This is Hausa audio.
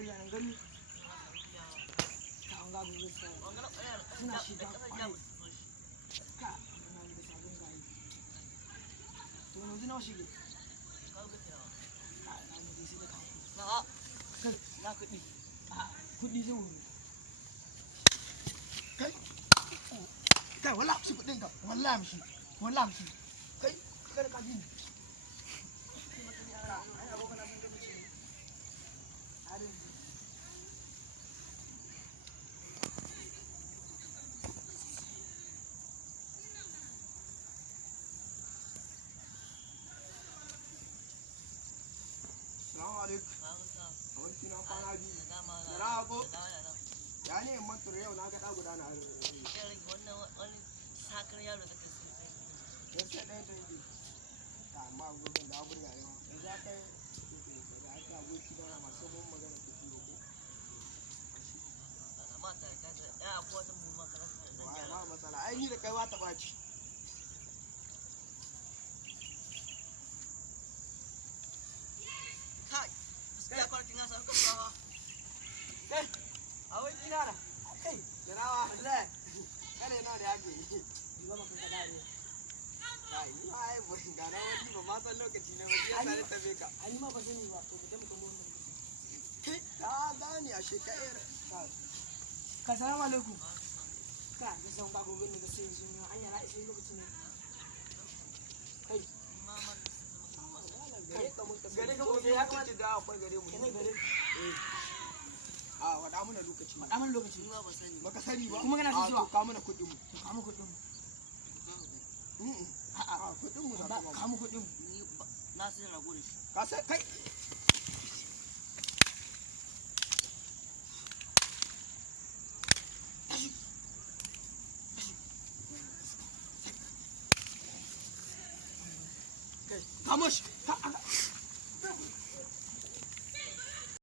karya nan gani ta an gago gaskiya suna shiga kwarai ka amma da sabon gari to yanzu nawa shige ka na mu dai sai da kawo na kuɗi kuɗi zai wuri kai kai wala shi kuɗin ka wallahi mishi kai kada ka ji ya ne matur yau na gaɗa guda na wani sakar yaro da kasi ya ce ɗaya da yi amma gudun da abu da yawa da za ka yi da aka aboki da masu mun magana ta fiye ko amma ta ya abuwa ta mu makaranta da ba ba matsala ai ni da kai ba ta ɓaci kai gaskiya kwarkin ya samu kasawa kai a wai ina da kai jarawa Allah kare na da yake yi ba maka kada ne kai ni ai burin gara wani ba ma san lokaci ne ba ya tare ta beka ani ma ba sani ba to da muka mun kai ka gani a shekayar ka salamu alaikum ka da san ba gobe ne ga sai yanzu ne anya na ishe lokacin ne kai mama gare ka mun ya kamata da akwai gare mu ne gare a wada mana lokaci faɗa mana lokaci ba ba sani baka sani ba kuma kana cewa ka mana kuɗin mu to ka mu kuɗin mu a kuɗin mu ka mu kuɗin mu ni na sai rago da shi ka sai kai Vamos!